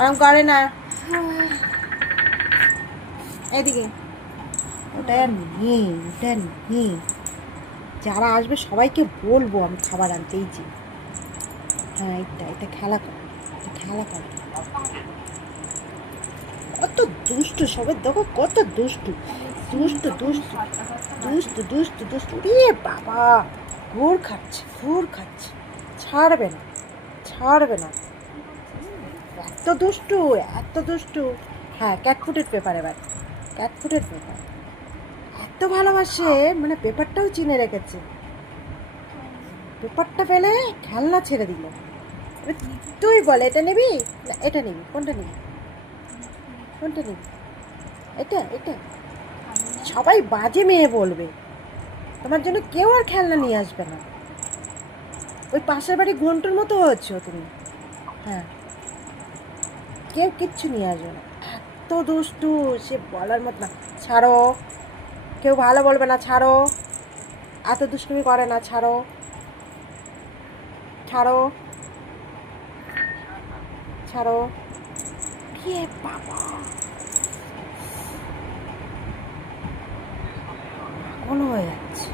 আরাম করে না, এদিকে। ওটা নেই, ওটা নেই। যারা আসবে সবাইকে বলবো আমি খাবার আনতেই যে। হ্যাঁ, এটা খেলা কর, এটা খেলা কর। কত দুষ্টু সবাই, দেখো কত দুষ্টু, দুষ্টু দুষ্টু দুষ্টু দুষ্টু দুষ্টু। রে বাবা, ঘুর খাচ্ছে, ঘুর খাচ্ছে, ছাড়বে না, ছাড়বে না। এত দুষ্টু, এত দুষ্টু। হ্যাঁ, ক্যাটফুটের পেপার এবার, ক্যাটফুটের পেপার। এত ভালোবাসে, মানে পেপারটাও চিনে রেখেছে। পেপারটা পেলে খেলনা ছেড়ে দিল। তুই বল, এটা নিবি না এটা নিবি, কোনটা নিবি, কোনটা নিবি? এটা এটা সবাই বাজে মেয়ে বলবে, তোমার জন্য কেউ আর খেলনা নিয়ে আসবে না। ওই পাশের বাড়ি ঘন্টার মতো হচ্ছে তুমি। হ্যাঁ, কেউ কিচ্ছু নিয়ে আসবে না। এত দুষ্টু, সে বলার মতো না। ছাড়ো, কেউ ভালো বলবে না, ছাড়ো। এত দুষ্টুমি করে না, ছাড়ো, ছাড়ো, ছাড়ো। কে বাবা, কোন হয়ে যাচ্ছে।